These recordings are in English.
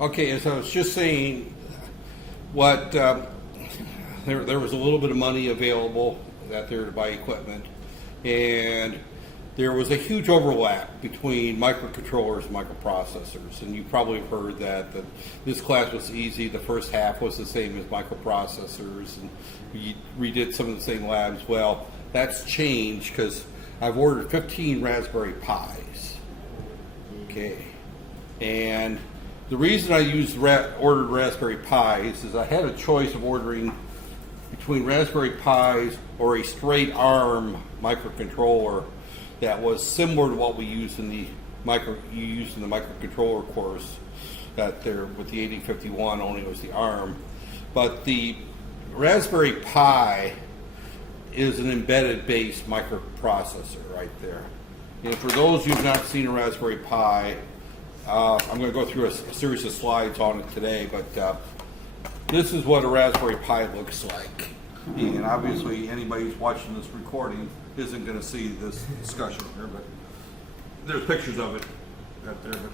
Okay, as I was just saying, what there was a little bit of money available out there to buy equipment, and there was a huge overlap between microcontrollers and microprocessors. And you probably have heard that this class was easy. The first half was the same as microprocessors, and we redid some of the same labs. Well, that's changed because I've ordered 15 Raspberry Pis. Okay, and the reason I ordered Raspberry Pis is I had a choice of ordering between Raspberry Pis or a straight ARM microcontroller that was similar to what we used in the microcontroller course that there with the 8051, only it was the ARM. But the Raspberry Pi is an embedded based microprocessor right there. And for those who've not seen a Raspberry Pi, I'm going to go through a series of slides on it today, but this is what a Raspberry Pi looks like. And obviously anybody who's watching this recording isn't going to see this discussion here, but there's pictures of it out there. But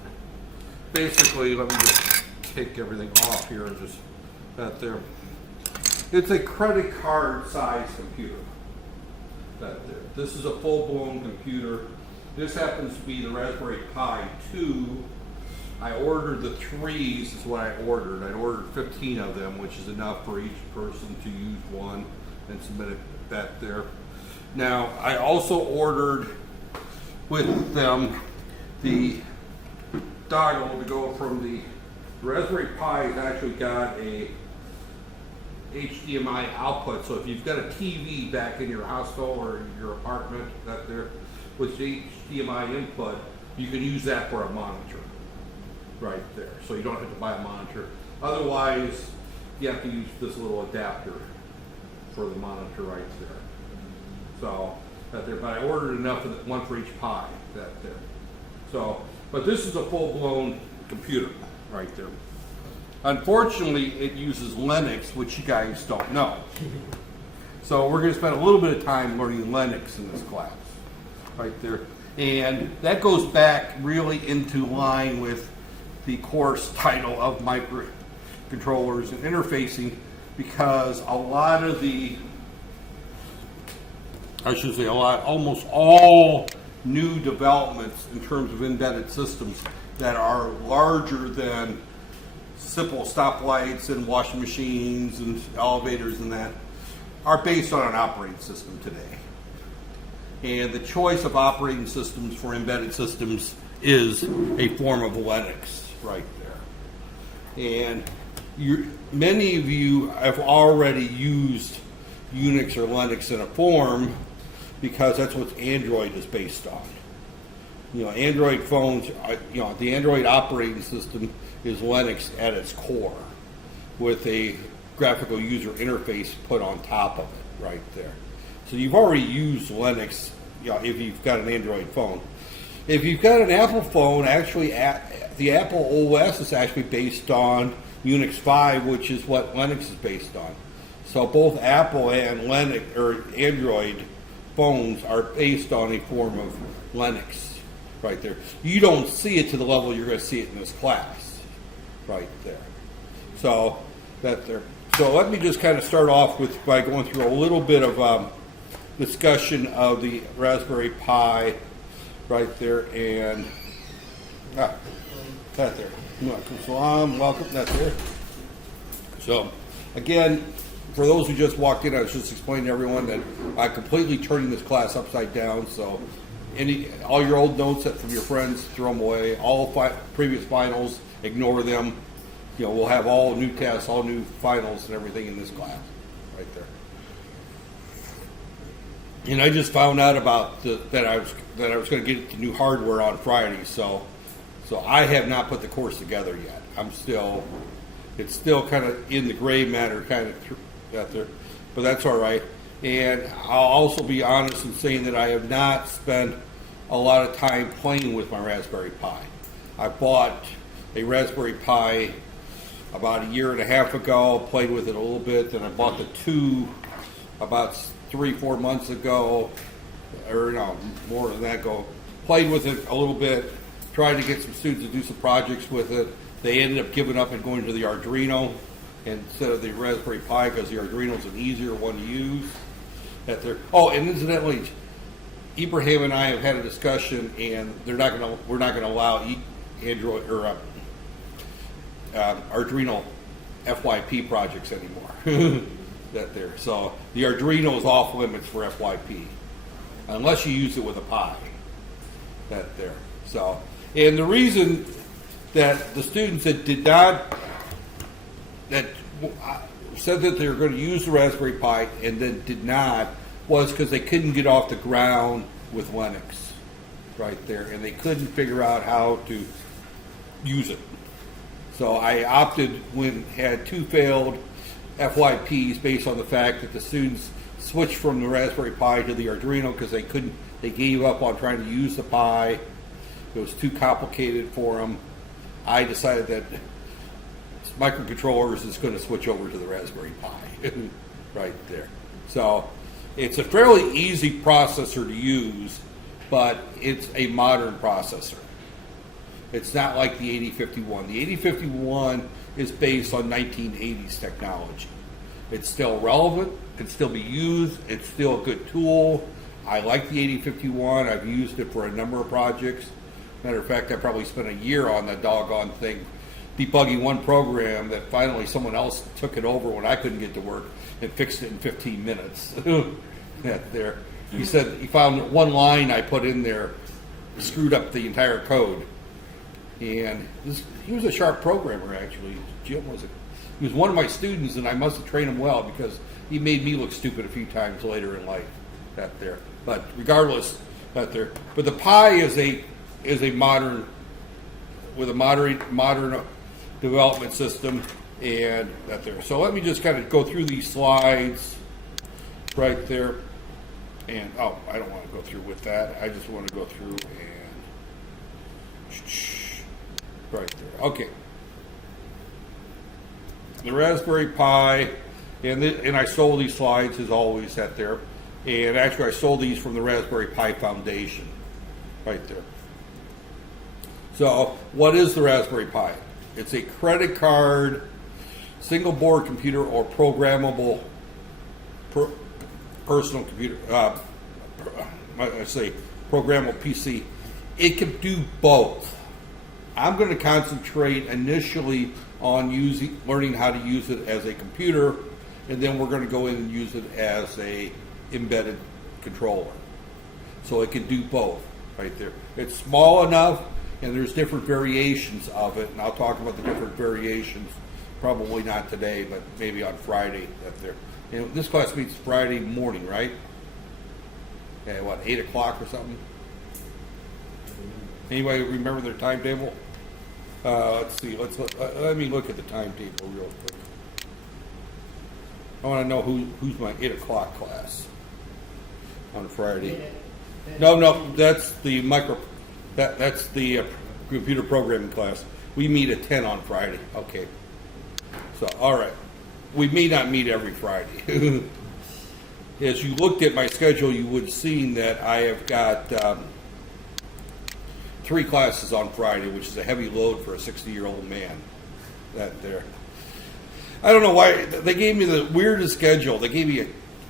basically, let me just take everything off here and just out there. It's a credit card size computer. That there. This is a full-blown computer. This happens to be the Raspberry Pi 2. I ordered the 3s is what I ordered. I ordered 15 of them, which is enough for each person to use one and submit it back there. Now, I also ordered with them the dongle to go from the Raspberry Pi has actually got a HDMI output, so if you've got a TV back in your household or your apartment that there with the HDMI input, you can use that for a monitor right there. So you don't have to buy a monitor. Otherwise, you have to use this little adapter for the monitor right there. So that there, but I ordered enough of the, one for each Pi that there. So, but this is a full-blown computer right there. Unfortunately, it uses Linux, which you guys don't know. So we're going to spend a little bit of time learning Linux in this class, right there. And that goes back really into line with the course title of microcontrollers and interfacing, because a lot of the, I should say almost all new developments in terms of embedded systems that are larger than simple stoplights and washing machines and elevators and that are based on an operating system today. And the choice of operating systems for embedded systems is a form of Linux right there. And many of you have already used Unix or Linux in a form because that's what Android is based on. You know, Android phones, you know, the Android operating system is Linux at its core with a graphical user interface put on top of it right there. So you've already used Linux, you know, if you've got an Android phone. If you've got an Apple phone, actually the Apple OS is actually based on Unix 5, which is what Linux is based on. So both Apple and Linux or Android phones are based on a form of Linux right there. You don't see it to the level you're going to see it in this class right there. So that there. So let me just kind of start off with by going through a little bit of discussion of the Raspberry Pi right there, and that there. Welcome, salam, welcome, that there. So again, for those who just walked in, I was just explaining to everyone that I'm completely turning this class upside down. So all your old notes from your friends, throw them away. All previous finals, ignore them. You know, we'll have all new tests, all new finals and everything in this class right there. And I just found out about that I was going to get the new hardware on Friday, so I have not put the course together yet. It's still kind of in the gray matter kind of out there, but that's all right. And I'll also be honest in saying that I have not spent a lot of time playing with my Raspberry Pi. I bought a Raspberry Pi about a year and a half ago, played with it a little bit, then I bought the 2 about 3-4 months ago, or no, more than that ago. Played with it a little bit, tried to get some students to do some projects with it, They ended up giving up and going to the Arduino instead of the Raspberry Pi because the Arduino is an easier one to use. Oh, and incidentally, Ibrahim and I have had a discussion, and we're not going to allow Android or Arduino FYP projects anymore. So the Arduino is off limits for FYP unless you use it with a Pi. So, and the reason that the students that said that they were going to use the Raspberry Pi and then did not was because they couldn't get off the ground with Linux and they couldn't figure out how to use it. So I opted had 2 failed FYPs based on the fact that the students switched from the Raspberry Pi to the Arduino because they gave up on trying to use the Pi. It was too complicated for them. I decided that microcontrollers is going to switch over to the Raspberry Pi. So it's a fairly easy processor to use, but it's a modern processor. It's not like the 8051. The 8051 is based on 1980s technology. It's still relevant, can still be used, it's still a good tool. I like the 8051, I've used it for a number of projects. Matter of fact, I probably spent a year on that doggone thing, debugging one program that finally someone else took it over when I couldn't get to work and fixed it in 15 minutes. He said he found one line I put in there, screwed up the entire code. And he was a sharp programmer, actually. Jim he was one of my students, and I must have trained him well because he made me look stupid a few times later in life. But regardless, but the Pi is a modern development system, and So let me just kind of go through these slides right there. And I don't want to go through with that. I just want to go through and right there. Okay. The Raspberry Pi, and I sold these slides as always there. And actually I sold these from the Raspberry Pi Foundation right there. So what is the Raspberry Pi? It's a credit card, single board computer, or programmable personal computer. I say programmable PC. It can do both. I'm going to concentrate initially on learning how to use it as a computer, and then we're going to go in and use it as a embedded controller. So it can do both right there. It's small enough, and there's different variations of it, and I'll talk about the different variations, probably not today, but maybe on Friday. And this class meets Friday morning, right? Okay, 8 o'clock or something? Anybody remember their timetable? Let's see. Let me look at the timetable real quick. I want to know who's my 8 o'clock class on Friday. No, that's the that's the computer programming class. We meet at 10 on Friday. Okay. So, all right. We may not meet every Friday. As you looked at my schedule, you would have seen that I have got 3 classes on Friday, which is a heavy load for a 60-year-old man. I don't know why they gave me the weirdest schedule. They gave me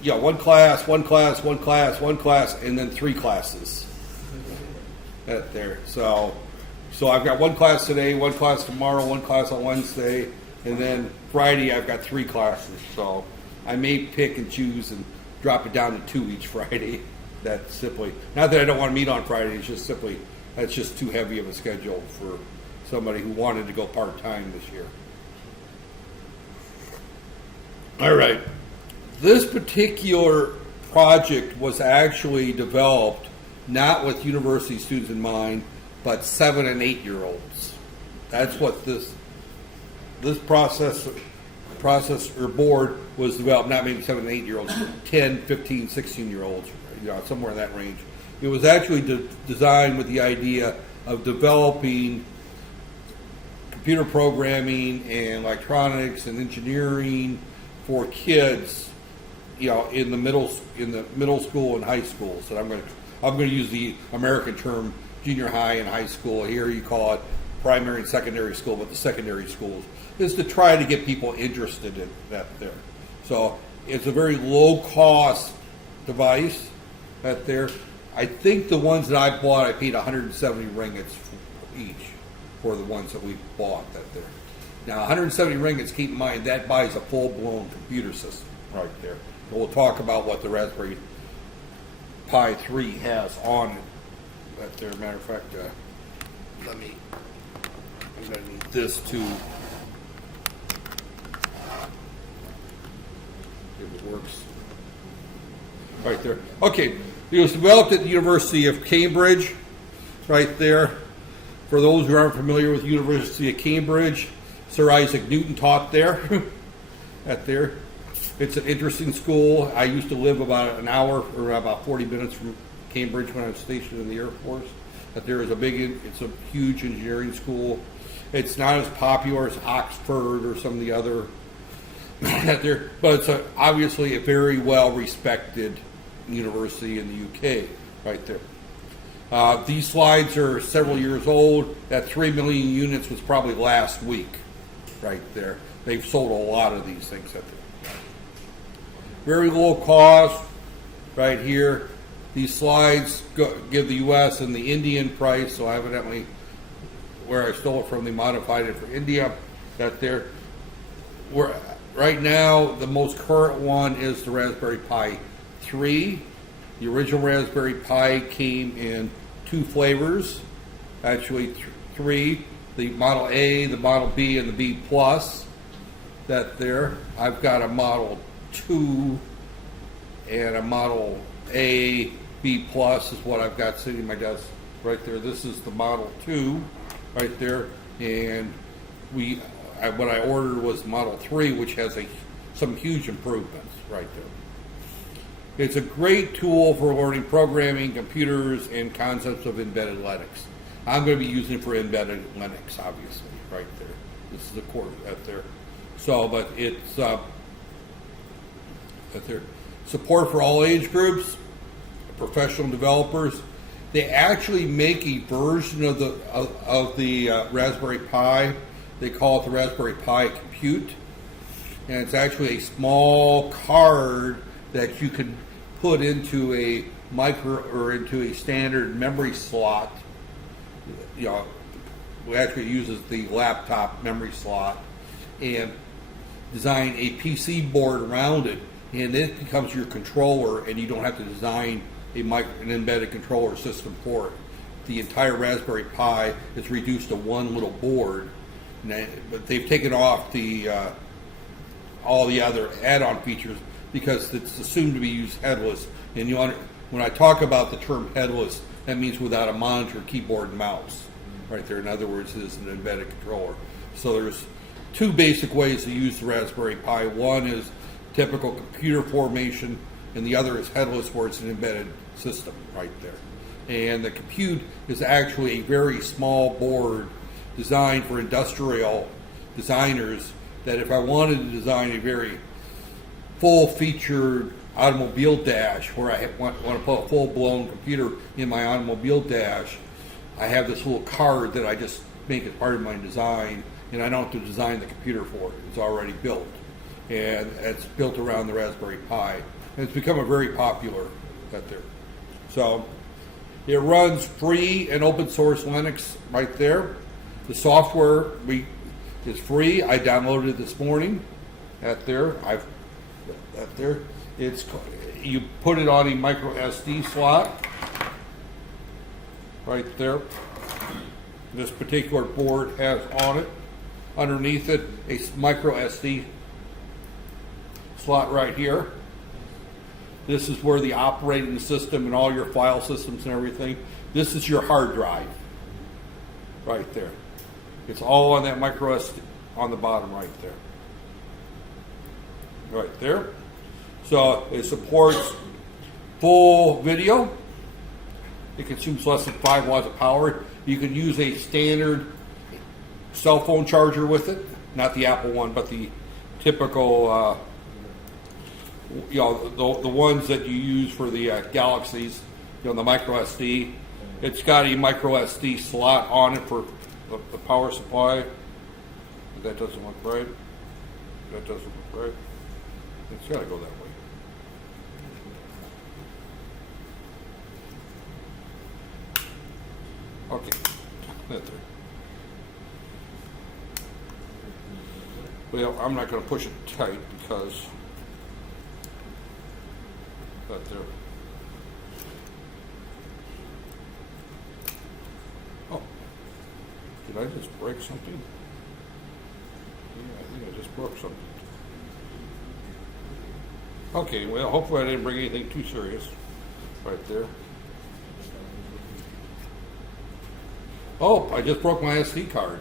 one class, and then 3 classes. So I've got 1 class today, 1 class tomorrow, 1 class on Wednesday, and then Friday I've got 3 classes. So I may pick and choose and drop it down to 2 each Friday. That's simply, not that I don't want to meet on Friday, it's just simply, that's just too heavy of a schedule for somebody who wanted to go part-time this year. All right. This particular project was actually developed not with university students in mind, but 7 and 8-year-olds. That's what this processor board was developed, not maybe 7 and 8-year-olds, but 10, 15, 16-year-olds, somewhere in that range. It was actually designed with the idea of developing computer programming and electronics and engineering for kids, in the middle school and high school. So I'm going to use the American term junior high and high school. Here you call it primary and secondary school, but the secondary schools, is to try to get people interested in that there. So it's a very low cost device that there. I think the ones that I bought, I paid 170 ringgits each for the ones that we bought that there. Now 170 ringgits, keep in mind, that buys a full-blown computer system right there. And we'll talk about what the Raspberry Pi 3 has on it right there. Matter of fact, I'm going to need this to, if it works. Right there. Okay, it was developed at the University of Cambridge, right there. For those who aren't familiar with the University of Cambridge, Sir Isaac Newton taught there, right there. It's an interesting school. I used to live about an hour or about 40 minutes from Cambridge when I was stationed in the Air Force. But there is it's a huge engineering school. It's not as popular as Oxford or some of the other, but it's obviously a very well respected university in the UK, right there. These slides are several years old. That 3 million units was probably last week, right there. They've sold a lot of these things at there. Very low cost, right here. These slides give the U.S. and the Indian price, so evidently where I stole it from, they modified it for India. That there, right now, the most current one is the Raspberry Pi 3. The original Raspberry Pi came in 2 flavors, actually 3. The Model A, the Model B, and the B Plus. That there. I've got a Model 2 and a Model A, B Plus is what I've got sitting in my desk right there. This is the Model 2 right there, and what I ordered was Model 3, which has some huge improvements right there. It's a great tool for learning programming, computers, and concepts of embedded Linux. I'm going to be using it for embedded Linux, obviously, right there. This is the core right there. So, but it's right there. Support for all age groups, professional developers. They actually make a version of the Raspberry Pi. They call it the Raspberry Pi Compute, and it's actually a small card that you can put into a into a standard memory slot. You know, it actually uses the laptop memory slot, and design a PC board around it, and it becomes your controller, and you don't have to design an embedded controller system for it. The entire Raspberry Pi is reduced to one little board, but they've taken off all the other add-on features because it's assumed to be used headless. And when I talk about the term headless, that means without a monitor, keyboard, and mouse. Right there. In other words, it is an embedded controller. So there's 2 basic ways to use the Raspberry Pi. One is typical computer formation, and the other is headless, where it's an embedded system right there. And the compute is actually a very small board designed for industrial designers, that if I wanted to design a very full-featured automobile dash, where I want to put a full-blown computer in my automobile dash, I have this little card that I just make as part of my design, and I don't have to design the computer for it. It's already built, and it's built around the Raspberry Pi, and it's become a very popular right there. So it runs free and open source Linux right there. The software is free. I downloaded it this morning. You put it on a micro SD slot right there. This particular board has on it, underneath it, a micro SD slot right here. This is where the operating system and all your file systems and everything. This is your hard drive right there. It's all on that micro SD on the bottom right there. Right there. So it supports full video. It consumes less than 5 watts of power. You can use a standard cell phone charger with it, not the Apple one, but the typical, the ones that you use for the Galaxies, the micro SD. It's got a micro SD slot on it for the power supply. That doesn't look right. That doesn't look right. It's got to go that way. Okay, that there. Well, I'm not going to push it tight because that there. Oh, did I just break something? Yeah, I think I just broke something. Okay, well, hopefully I didn't bring anything too serious right there. Oh, I just broke my SD card.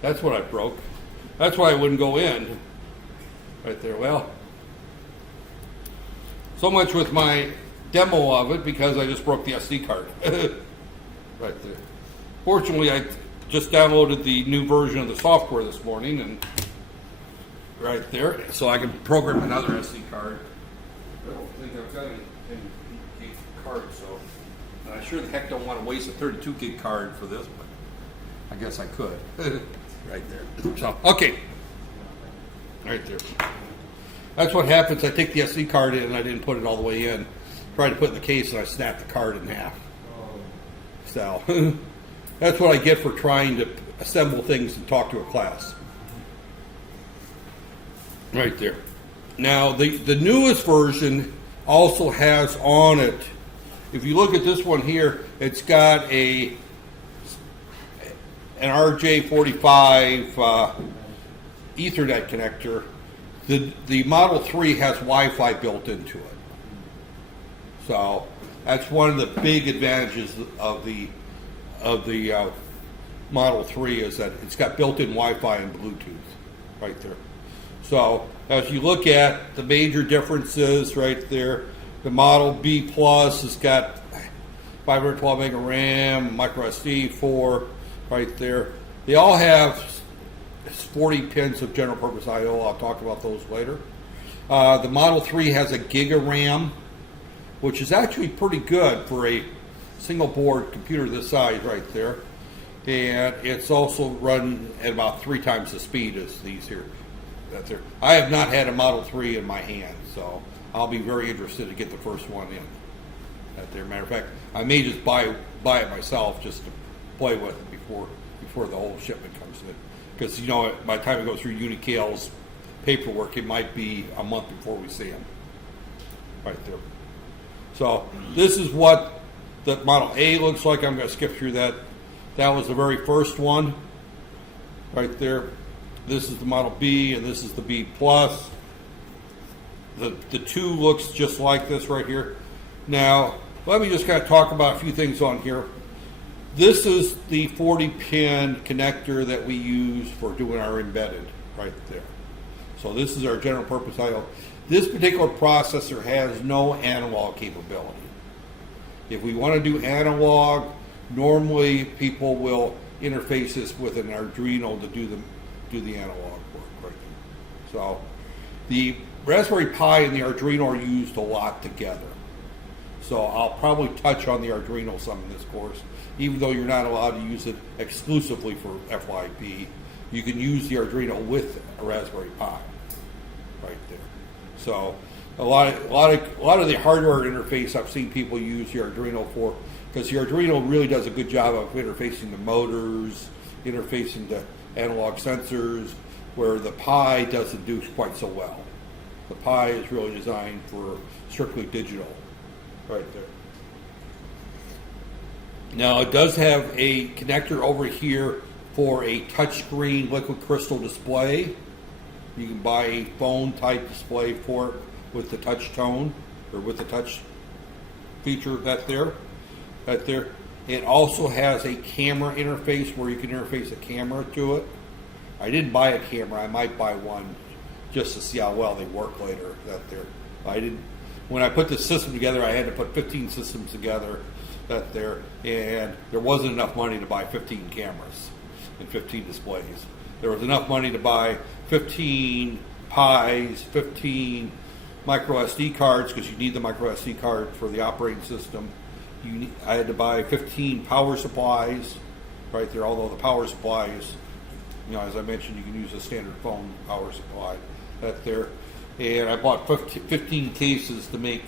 That's what I broke. That's why I wouldn't go in. Right there. Well, so much with my demo of it because I just broke the SD card. Right there. Fortunately, I just downloaded the new version of the software this morning, and right there, so I can program another SD card. I don't think I've got any gig cards, so I sure the heck don't want to waste a 32 gig card for this, but I guess I could. Right there. So, okay. Right there. That's what happens. I take the SD card in and I didn't put it all the way in. Tried to put it in the case and I snapped the card in half. So, that's what I get for trying to assemble things and talk to a class. Right there. Now, the newest version also has on it, if you look at this one here, it's got an RJ45 Ethernet connector. The Model 3 has Wi-Fi built into it. So that's one of the big advantages of the Model 3 is that it's got built-in Wi-Fi and Bluetooth right there. So as you look at the major differences right there, the Model B Plus has got 512 meg of RAM, micro SD 4 right there. They all have 40 pins of general purpose I/O. I'll talk about those later. The Model 3 has a gig of RAM, which is actually pretty good for a single board computer this size right there. And it's also run at about 3 times the speed as these here. That's there. I have not had a Model 3 in my hand, so I'll be very interested to get the first one in. That there. Matter of fact, I may just buy it myself just to play with it before the whole shipment comes in. Because, you know, by the time it goes through Unicale's paperwork, it might be a month before we see them. Right there. So this is what the Model A looks like. I'm going to skip through that. That was the very first one. Right there. This is the Model B, and this is the B Plus. The 2 looks just like this right here. Now, let me just kind of talk about a few things on here. This is the 40-pin connector that we use for doing our embedded right there. So this is our general purpose I/O. This particular processor has no analog capability. If we want to do analog, normally people will interface this with an Arduino to do the analog work right there. So the Raspberry Pi and the Arduino are used a lot together. So I'll probably touch on the Arduino some in this course, even though you're not allowed to use it exclusively for FYP. You can use the Arduino with a Raspberry Pi right there. So a lot of the hardware interface I've seen people use the Arduino for, because the Arduino really does a good job of interfacing the motors, interfacing the analog sensors, where the Pi doesn't do quite so well. The Pi is really designed for strictly digital right there. Now it does have a connector over here for a touchscreen liquid crystal display. You can buy a phone type display for it with the touch tone or with the touch feature that there. It also has a camera interface where you can interface a camera to it. I didn't buy a camera. I might buy one just to see how well they work later. When I put this system together, I had to put 15 systems together and there wasn't enough money to buy 15 cameras and 15 displays. There was enough money to buy 15 Pis, 15 micro SD cards, because you need the micro SD card for the operating system. I had to buy 15 power supplies right there, although the power supply is, as I mentioned, you can use a standard phone power supply. That there. And I bought 15 cases to make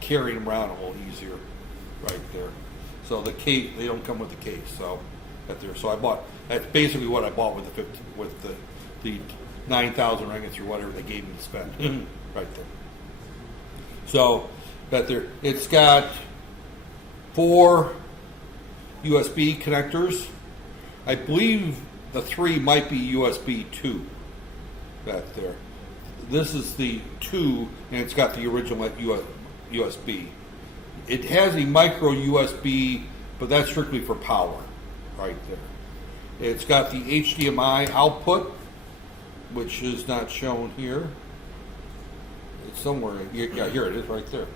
carrying them around a little easier, right there. So the case, they don't come with the case, so that there. So that's basically what I bought with the 9,000 ringgits or whatever they gave me to spend, right there. So that there, it's got 4 USB connectors. I believe the 3 might be USB 2. That there. This is the 2, and it's got the original USB. It has a micro USB, but that's strictly for power, right there. It's got the HDMI output, which is not shown here. It's somewhere. Yeah, here it is, right there.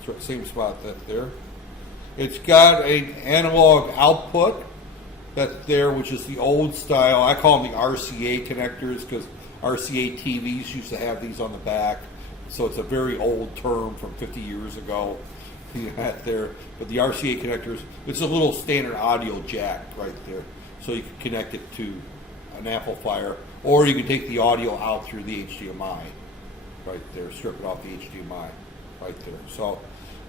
It's right, same spot that there. It's got an analog output that there, which is the old style. I call them the RCA connectors because RCA TVs used to have these on the back. So it's a very old term from 50 years ago. There, but the RCA connectors, it's a little standard audio jack right there. So you can connect it to an amplifier, or you can take the audio out through the HDMI right there, strip it off the HDMI right there. So,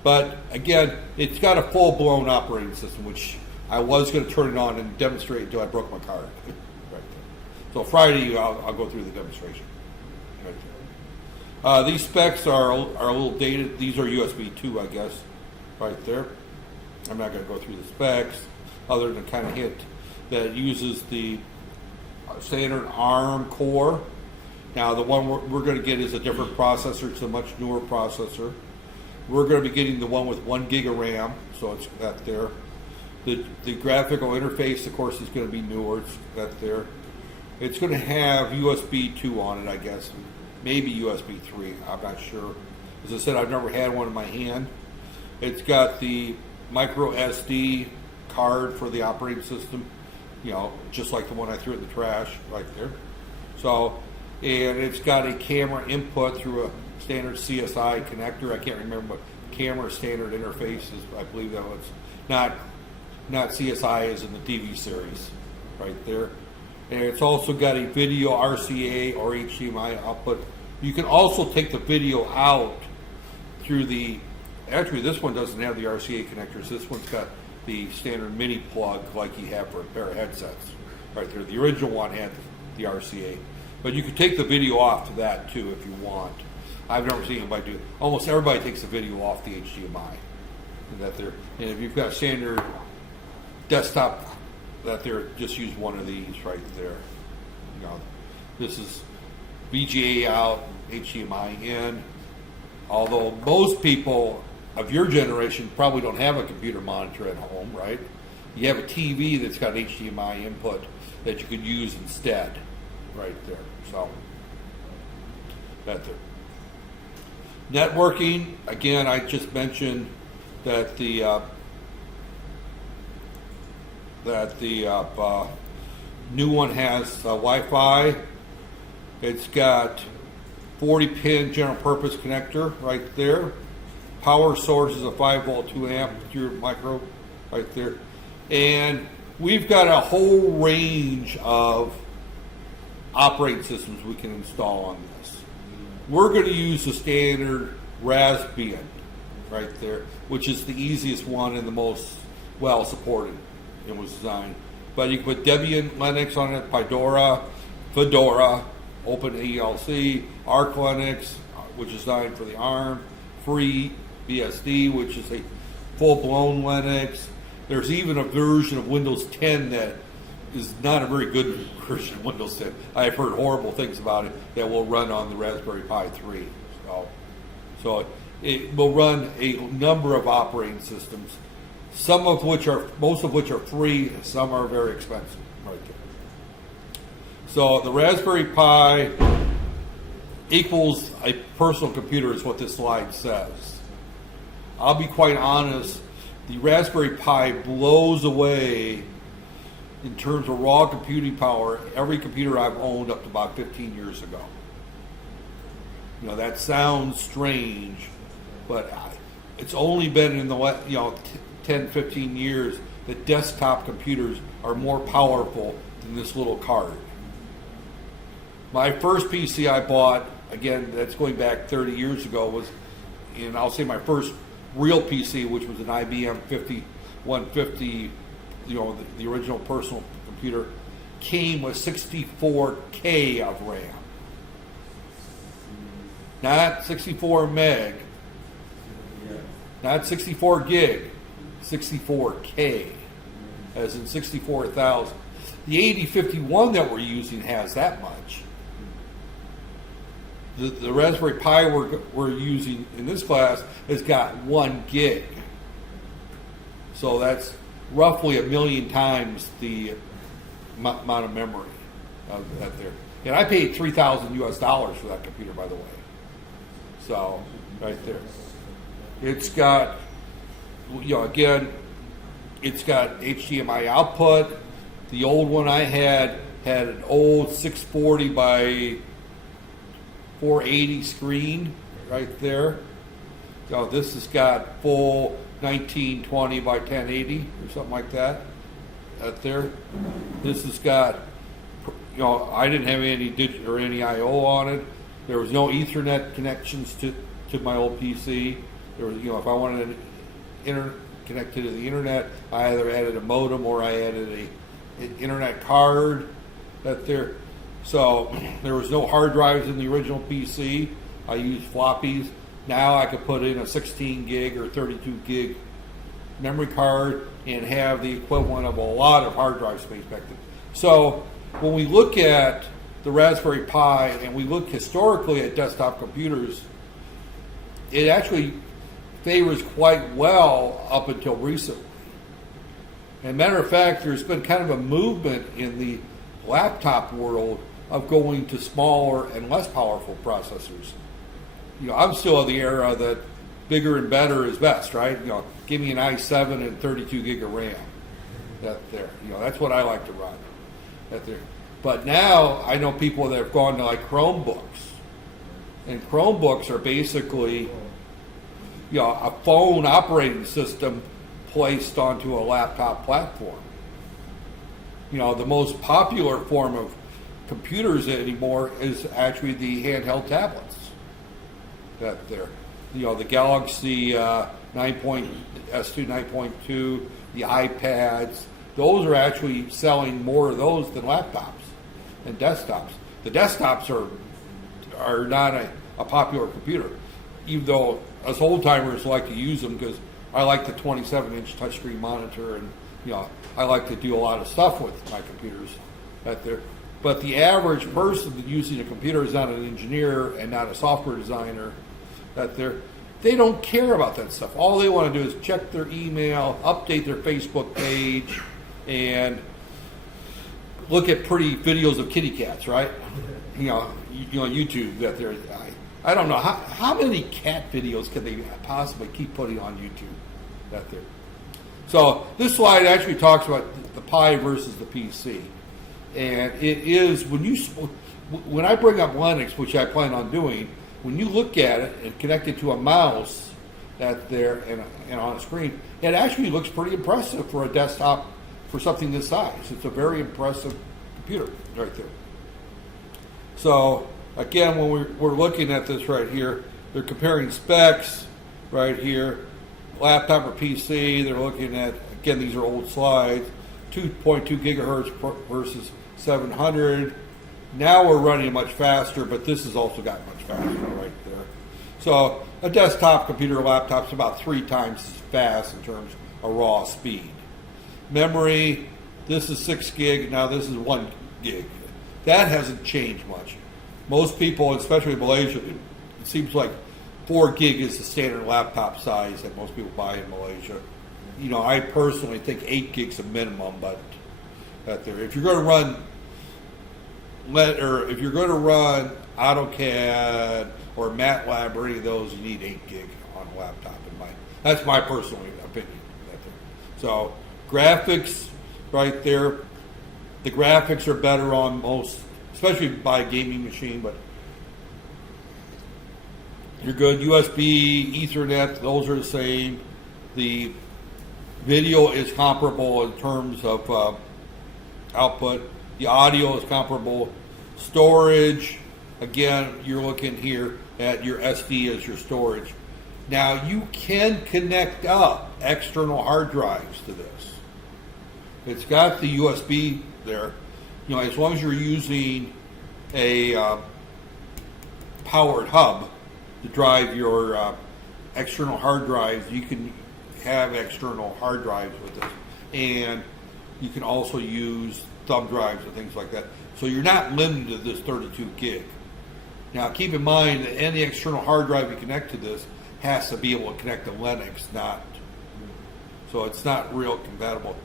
but again, it's got a full-blown operating system, which I was going to turn it on and demonstrate until I broke my card right there. So Friday, I'll go through the demonstration right there. These specs are a little dated. These are USB 2, I guess, right there. I'm not going to go through the specs other than kind of hint that it uses the standard ARM core. Now, the one we're going to get is a different processor. It's a much newer processor. We're going to be getting the one with 1 gig of RAM, so it's that there. The graphical interface, of course, is going to be newer. It's that there. It's going to have USB 2 on it, I guess. Maybe USB 3. I'm not sure. As I said, I've never had one in my hand. It's got the micro SD card for the operating system, just like the one I threw in the trash right there. So, and it's got a camera input through a standard CSI connector. I can't remember what camera standard interface is. I believe that was not CSI as in the TV series right there. And it's also got a video RCA or HDMI output. You can also take the video out through actually this one doesn't have the RCA connectors. This one's got the standard mini plug like you have for a pair of headsets right there. The original one had the RCA. But you can take the video off to that too if you want. I've never seen anybody do it. Almost everybody takes the video off the HDMI. And if you've got standard desktop that there, just use one of these right there. This is VGA out, HDMI in. Although most people of your generation probably don't have a computer monitor at home, right? You have a TV that's got HDMI input that you could use instead, right there. So, that there. Networking, again, I just mentioned that the new one has Wi-Fi. It's got 40-pin general purpose connector right there. Power source is a 5-volt 2-amp through micro right there. And we've got a whole range of operating systems we can install on this. We're going to use the standard Raspbian right there, which is the easiest one and the most well supported. It was designed. But you can put Debian Linux on it, Fedora, OpenELC, Arch Linux, which is designed for the ARM, Free BSD, which is a full-blown Linux. There's even a version of Windows 10 that is not a very good version of Windows 10. I've heard horrible things about it that will run on the Raspberry Pi 3. So it will run a number of operating systems, most of which are free, some are very expensive right there. So the Raspberry Pi equals a personal computer is what this slide says. I'll be quite honest, the Raspberry Pi blows away in terms of raw computing power every computer I've owned up to about 15 years ago. That sounds strange, but it's only been in the 10, 15 years that desktop computers are more powerful than this little card. My first PC I bought, again, that's going back 30 years ago, was, and I'll say my first real PC, which was an IBM 5150, the original personal computer, came with 64K of RAM. Not 64 meg, not 64 gig, 64K, as in 64,000. The 8051 that we're using has that much. The Raspberry Pi we're using in this class has got 1 gig. So that's roughly 1 million times the amount of memory of that there. And I paid $3,000 US for that computer, by the way. So, right there. It's got, again, it's got HDMI output. The old one I had an old 640 by 480 screen right there. So this has got full 1920 by 1080 or something like that. Right there. This has got, I didn't have any digital or any I/O on it. There was no Ethernet connections to my old PC. There was, if I wanted to connect to the internet, I either added a modem or I added an internet card. That there. So there was no hard drives in the original PC. I used floppies. Now I could put in a 16 gig or 32 gig memory card and have the equivalent of a lot of hard drive space back then. So when we look at the Raspberry Pi and we look historically at desktop computers, it actually favors quite well up until recently. And matter of fact, there's been kind of a movement in the laptop world of going to smaller and less powerful processors. I'm still of the era that bigger and better is best, right? Give me an i7 and 32 gig of RAM. That there, that's what I like to run. That there. But now I know people that have gone to like Chromebooks, and Chromebooks are basically, a phone operating system placed onto a laptop platform. The most popular form of computers anymore is actually the handheld tablets. That there, the Galaxy S2 9.2, the iPads, those are actually selling more of those than laptops and desktops. The desktops are not a popular computer, even though us old timers like to use them because I like the 27-inch touchscreen monitor, and I like to do a lot of stuff with my computers. That there. But the average person using a computer is not an engineer and not a software designer. That they don't care about that stuff. All they want to do is check their email, update their Facebook page, and look at pretty videos of kitty cats, right? YouTube. That there, I don't know how many cat videos can they possibly keep putting on YouTube. That there. So this slide actually talks about the Pi versus the PC. And it is, when I bring up Linux, which I plan on doing, when you look at it and connect it to a mouse that there and on a screen, it actually looks pretty impressive for a desktop for something this size. It's a very impressive computer right there. So again, when we're looking at this right here, they're comparing specs right here, laptop or PC. They're looking at, again, these are old slides, 2.2 gigahertz versus 700. Now we're running much faster, but this has also gotten much faster right there. So a desktop computer or laptop's about 3 times as fast in terms of raw speed. Memory, this is 6 gig, now this is 1 gig. That hasn't changed much. Most people, especially in Malaysia, it seems like 4 gig is the standard laptop size that most people buy in Malaysia. I personally think 8 gigs a minimum, but if you're going to run AutoCAD or MATLAB or any of those, you need 8 gig on a laptop. That's my personal opinion. So graphics, right there. The graphics are better on most, especially by a gaming machine, but you're good. USB, Ethernet, those are the same. The Video is comparable in terms of output. The audio is comparable. Storage, again, you're looking here at your SD as your storage. Now, you can connect up external hard drives to this. It's got the USB there. You know, as long as you're using a powered hub to drive your external hard drives, you can have external hard drives with this. And you can also use thumb drives and things like that. So you're not limited to this 32 gig. Now keep in mind that any external hard drive you connect to this has to be able to connect to Linux, so it's not real compatible.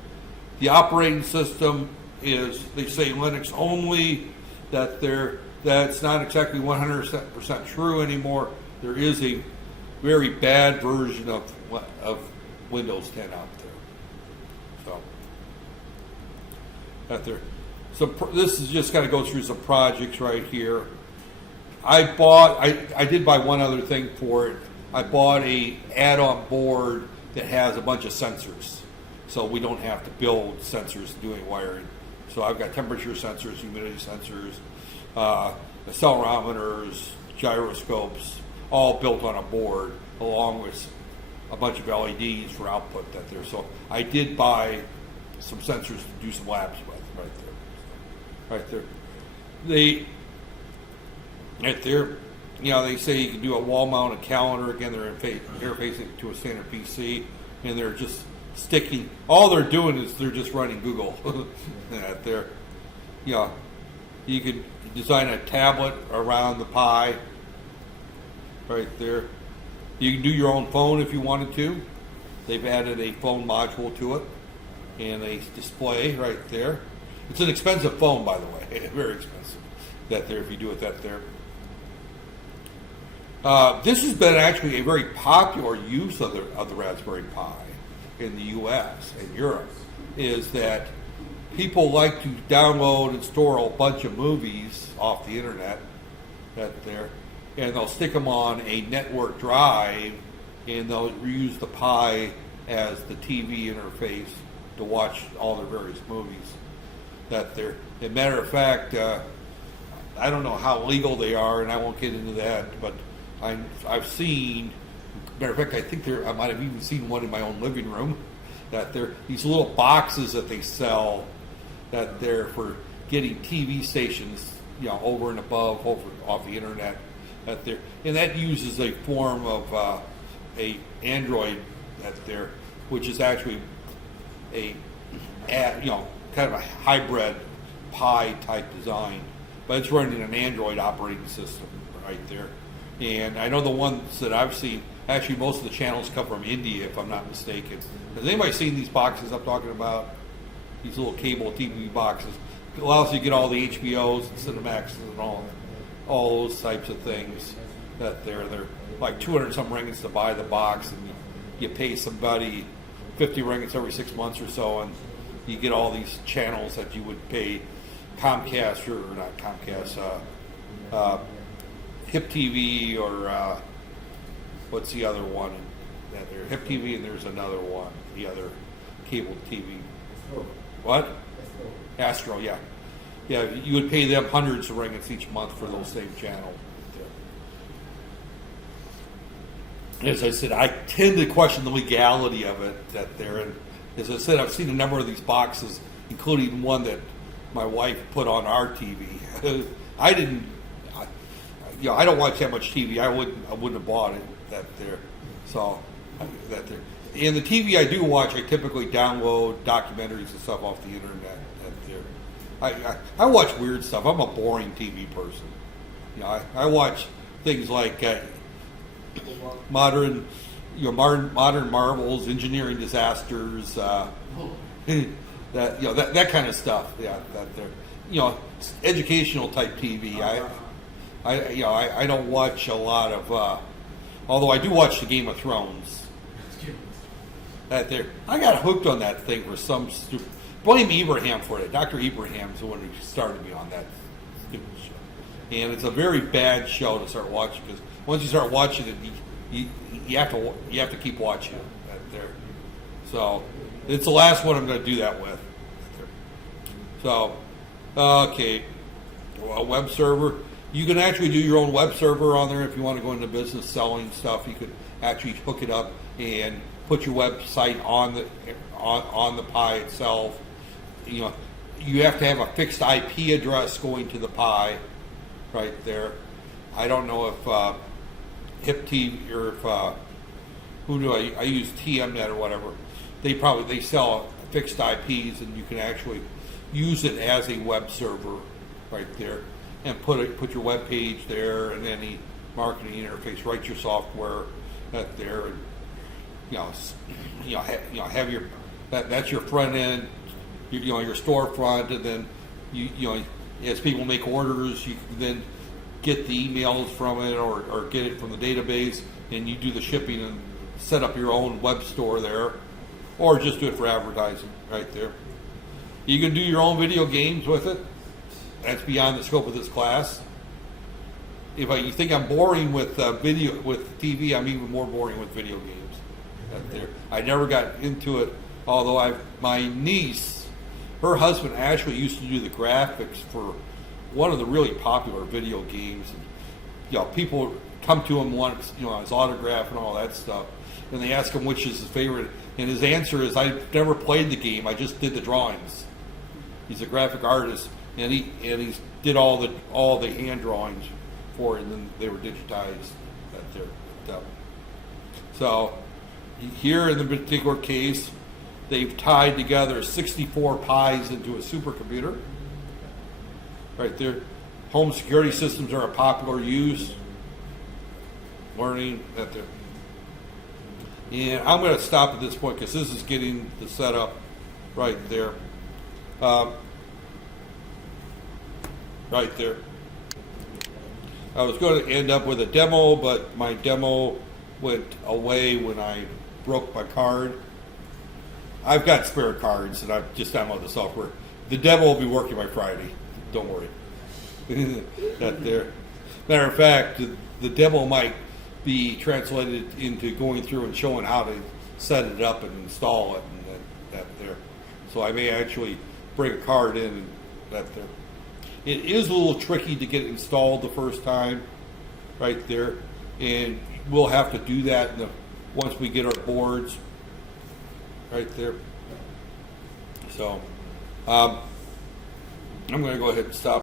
The operating system is, they say Linux only, that's not exactly 100% true anymore. There is a very bad version of Windows 10 out there. So this is just going to go through some projects right here. I did buy one other thing for it. I bought a add-on board that has a bunch of sensors, so we don't have to build sensors doing wiring. So I've got temperature sensors, humidity sensors, accelerometers, gyroscopes, all built on a board, along with a bunch of LEDs for output that there. So I did buy some sensors to do some labs with right there. Right there, you know, they say you can do a wall-mounted calendar. Again, they're interfacing to a standard PC, and they're just sticking. All they're doing is they're just running Google. Right there, you know, you can design a tablet around the Pi. Right there, you can do your own phone if you wanted to. They've added a phone module to it, and a display right there. It's an expensive phone, by the way, very expensive. That there, if you do it that there. This has been actually a very popular use of the Raspberry Pi in the U.S. and Europe, is that people like to download and store a bunch of movies off the internet that there, and they'll stick them on a network drive, and they'll use the Pi as the TV interface to watch all their various movies that there. As a matter of fact, I don't know how legal they are, and I won't get into that, but I've seen, matter of fact, I think I might have even seen one in my own living room, that they're these little boxes that they sell that they're for getting TV stations, you know, over and above off the internet, that there, and that uses a form of a Android that there, which is actually a you know, kind of a hybrid Pi type design, but it's running an Android operating system right there. And I know the ones that I've seen, actually most of the channels come from India, if I'm not mistaken. Has anybody seen these boxes I'm talking about? These little cable TV boxes. It allows you to get all the HBOs and Cinemaxes and all those types of things. That they're like 200 some ringgits to buy the box, and you pay somebody 50 ringgits every 6 months or so, and you get all these channels that you would pay Comcast, or not Comcast, Hip TV, or what's the other one? There's Hip TV, and there's another one, the other cable TV. What? Astro, yeah. Yeah, you would pay them hundreds of ringgits each month for those same channels. As I said, I tend to question the legality of it that there. And as I said, I've seen a number of these boxes, including one that my wife put on our TV. I don't watch that much TV. I wouldn't have bought it that there. So that there. And the TV I do watch, I typically download documentaries and stuff off the internet. That there. I watch weird stuff. I'm a boring TV person. You know, I watch things like modern marvels, engineering disasters, that kind of stuff. Yeah, that there. You know, educational type TV. I don't watch a lot of. Although I do watch the Game of Thrones. That there, I got hooked on that thing for some stupid. Blame Abraham for it. Dr. Abraham's the one who started me on that stupid show, and it's a very bad show to start watching, because once you start watching it, you have to keep watching it. That there, So it's the last one I'm going to do that with. So, okay, well, web server. You can actually do your own web server on there if you want to go into business selling stuff. You could actually hook it up and put your website on the Pi itself. You know, you have to have a fixed IP address going to the Pi, right there. I don't know if HipT or if who do I use TMNet or whatever. They sell fixed IPs, and you can actually use it as a web server right there, and put your web page there and any marketing interface. Write your software right there, and have your that's your front end, your storefront, and then you as people make orders, you can then get the emails from it or get it from the database, and you do the shipping and set up your own web store there, or just do it for advertising right there. You can do your own video games with it. That's beyond the scope of this class. If you think I'm boring with TV, I'm even more boring with video games. Right there. I never got into it, although my niece, her husband actually used to do the graphics for one of the really popular video games. And, people come to him, want his autograph and all that stuff, and they ask him which is his favorite, and his answer is, "I've never played the game. I just did the drawings." He's a graphic artist, and he did all the hand drawings for it, and then they were digitized at their. So here in the particular case, they've tied together 64 Pis into a supercomputer. Right there. Home security systems are a popular use. Learning that there. And I'm going to stop at this point because this is getting the setup right there. Right there. I was going to end up with a demo, but my demo went away when I broke my card. I've got spare cards, and I've just downloaded the software. The demo will be working by Friday. Don't worry. That there. Matter of fact, the demo might be translated into going through and showing how to set it up and install it, and that there. So I may actually bring a card in and that there. It is a little tricky to get it installed the first time, right there, and we'll have to do that once we get our boards, right there. So I'm going to go ahead and stop.